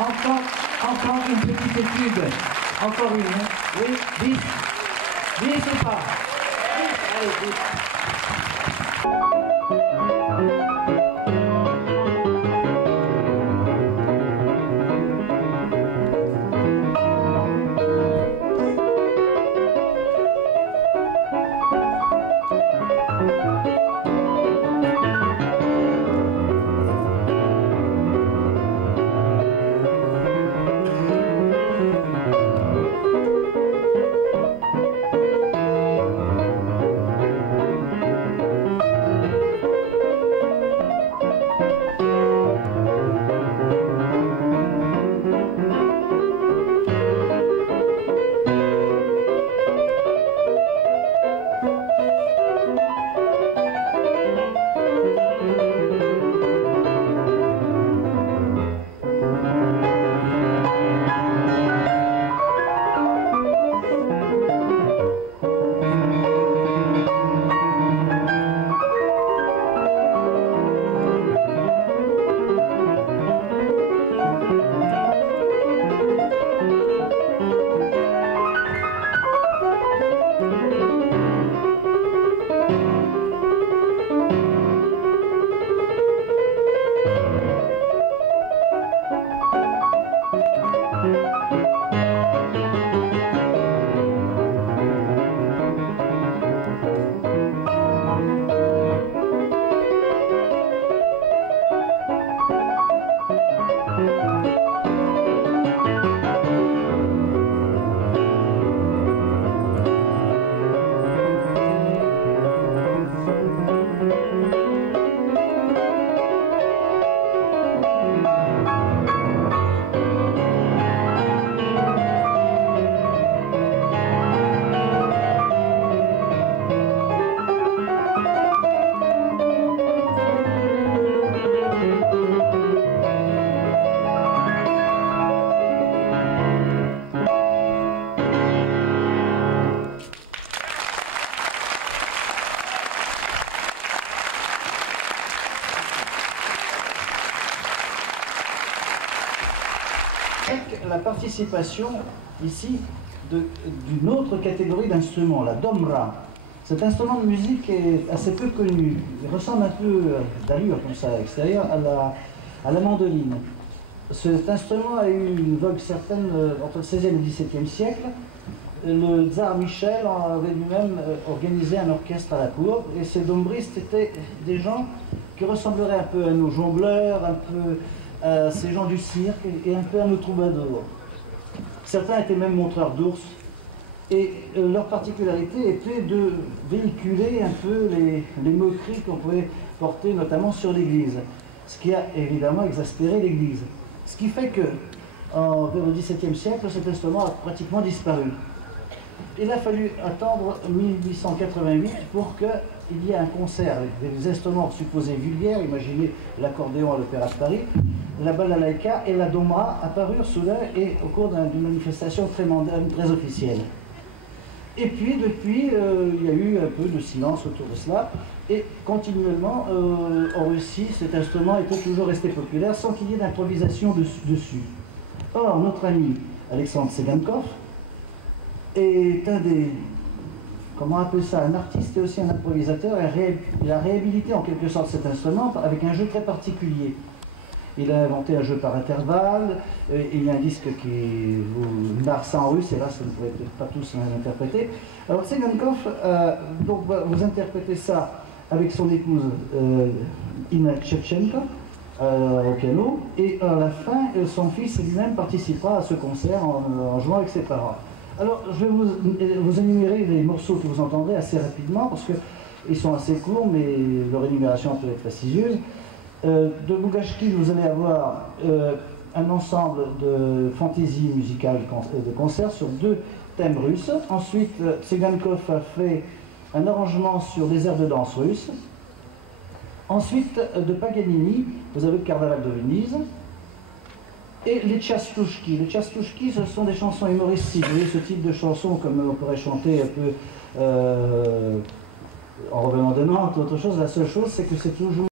Encore une petite étude. Encore une, hein. Oui, 10. 10 ou pas? 10. Allez, 10. La participation ici d'une autre catégorie d'instruments, la domra. Cet instrument de musique est assez peu connu. Il ressemble un peu d'allure comme ça à l'extérieur à la mandoline. Cet instrument a eu une vogue certaine entre le XVIe et le XVIIe siècle. Le tsar Michel avait lui-même organisé un orchestre à la cour, et ces dombristes étaient des gens qui ressembleraient un peu à nos jongleurs, un peu à ces gens du cirque et un peu à nos troubadours. Certains étaient même montreurs d'ours, et leur particularité était de véhiculer un peu les moqueries qu'on pouvait porter notamment sur l'Église, ce qui a évidemment exaspéré l'Église. Ce qui fait que, vers le XVIIe siècle, cet instrument a pratiquement disparu. Il a fallu attendre 1888 pour qu'il y ait un concert avec des instruments supposés vulgaires, imaginez l'accordéon à l'Opéra de Paris, la balalaïka et la domra apparurent soudain et au cours d'une manifestation très mondaine, très officielle. Et puis depuis, il y a eu un peu de silence autour de cela, et continuellement, en Russie, cet instrument était toujours resté populaire sans qu'il y ait d'improvisation dessus. Or, notre ami Alexandre Tsegankov est un des, comment on appelle ça, un artiste et aussi un improvisateur. Il a réhabilité en quelque sorte cet instrument avec un jeu très particulier. Il a inventé un jeu par intervalle, il y a un disque qui vous narre ça en russe, et là, vous ne pouvez peut-être pas tous l'interpréter. Alors Tsegankov, donc, vous interprétez ça avec son épouse Inna Shevchenko au piano, et à la fin, son fils lui-même participera à ce concert en jouant avec ses parents. Alors, je vais vous énumérer les morceaux que vous entendrez assez rapidement, parce qu'ils sont assez courts, mais leur énumération peut être fastidieuse. De Bougashki, vous allez avoir un ensemble de fantaisies musicales de concerts sur 2 thèmes russes. Ensuite, Tsegankov a fait un arrangement sur des airs de danse russes. Ensuite, de Paganini, vous avez le Carnaval de Venise. Et les tchastushki. Les tchastushki, ce sont des chansons humoristiques. Vous voyez, ce type de chansons, comme on pourrait chanter un peu en revenant de Nantes, autre chose. La seule chose, c'est que c'est toujours